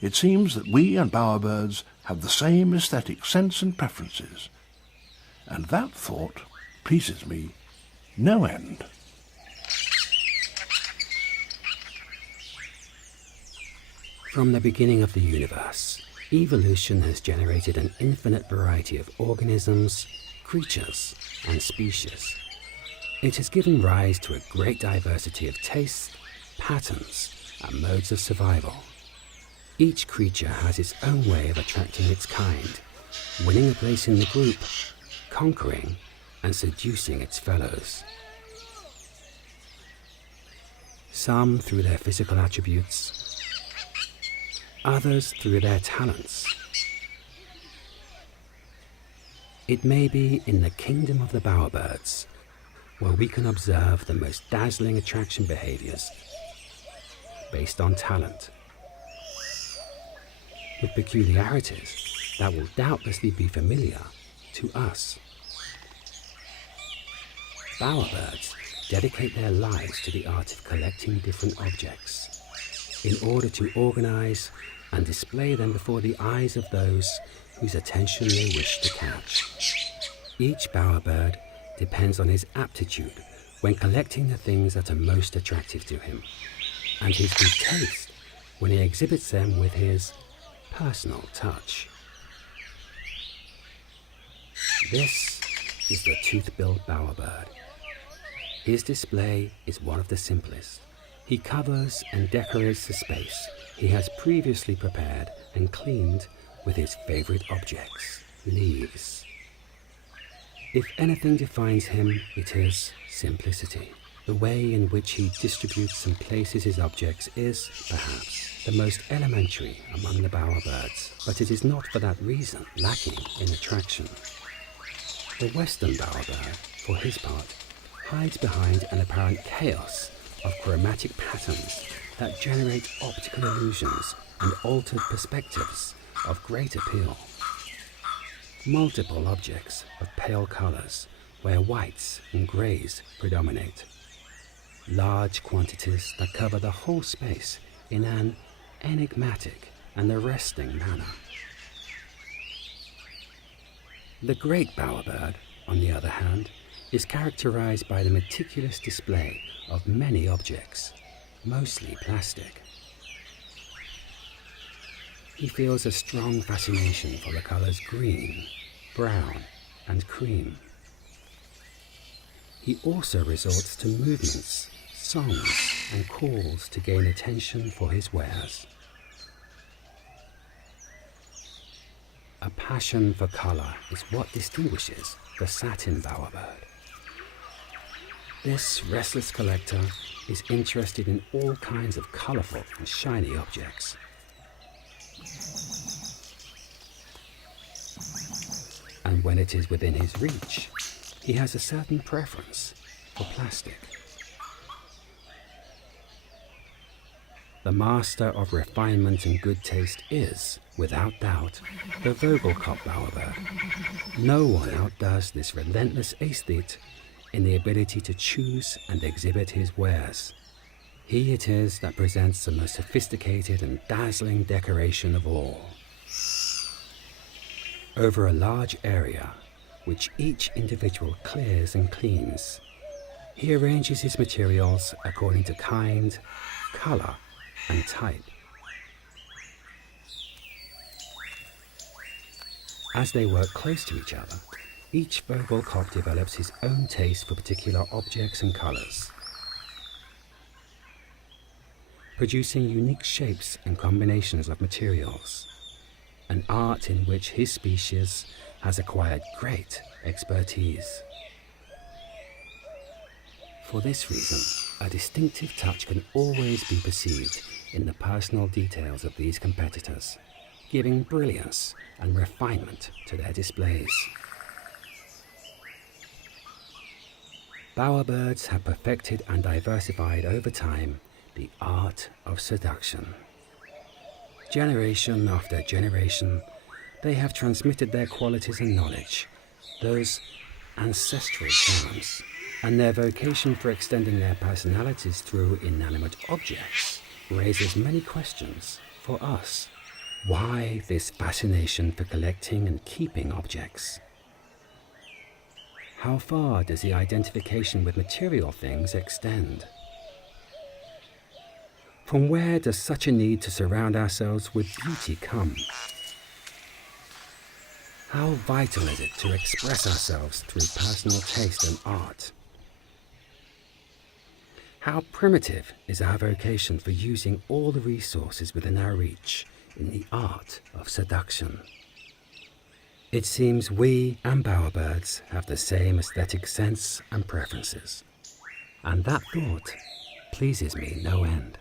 It seems that we and bowerbirds have the same aesthetic sense and preferences, and that thought pleases me no end. From the beginning of the universe, evolution has generated an infinite variety of organisms, creatures, and species. It has given rise to a great diversity of tastes, patterns, and modes of survival. Each creature has its own way of attracting its kind, winning a place in the group, conquering and seducing its fellows. Some through their physical attributes, others through their talents. It may be in the kingdom of the bowerbirds, where we can observe the most dazzling attraction behaviors based on talent, with peculiarities that will doubtlessly be familiar to us. Bowerbirds dedicate their lives to the art of collecting different objects in order to organize and display them before the eyes of those whose attention they wish to catch. Each bowerbird depends on his aptitude when collecting the things that are most attractive to him, and his good taste when he exhibits them with his personal touch. This is the tooth-billed bowerbird. His display is one of the simplest. He covers and decorates the space he has previously prepared and cleaned with his favorite objects, leaves. If anything defines him, it is simplicity. The way in which he distributes and places his objects is, perhaps, the most elementary among the bowerbirds, but it is not for that reason lacking in attraction. The western bowerbird, for his part, hides behind an apparent chaos of chromatic patterns that generate optical illusions and altered perspectives of great appeal. Multiple objects of pale colors where whites and grays predominate. Large quantities that cover the whole space in an enigmatic and arresting manner. The great bowerbird, on the other hand, is characterized by the meticulous display of many objects, mostly plastic. He feels a strong fascination for the colors green, brown, and cream. He also resorts to movements, songs, and calls to gain attention for his wares. A passion for color is what distinguishes the satin bowerbird. This restless collector is interested in all kinds of colorful and shiny objects. And when it is within his reach, he has a certain preference for plastic. The master of refinement and good taste is, without doubt, the Vogelkop bowerbird. No one outdoes this relentless aesthete in the ability to choose and exhibit his wares. He it is that presents the most sophisticated and dazzling decoration of all. Over a large area, which each individual clears and cleans, he arranges his materials according to kind, color, and type. As they work close to each other, each Vogelkop develops his own taste for particular objects and colors, producing unique shapes and combinations of materials, an art in which his species has acquired great expertise. For this reason, a distinctive touch can always be perceived in the personal details of these competitors, giving brilliance and refinement to their displays. Bowerbirds have perfected and diversified over time the art of seduction. Generation after generation, they have transmitted their qualities and knowledge, those ancestral charms, and their vocation for extending their personalities through inanimate objects raises many questions for us Why this fascination for collecting and keeping objects? How far does the identification with material things extend? From where does such a need to surround ourselves with beauty come? How vital is it to express ourselves through personal taste and art? How primitive is our vocation for using all the resources within our reach in the art of seduction? It seems we and bowerbirds have the same aesthetic sense and preferences, and that thought pleases me no end.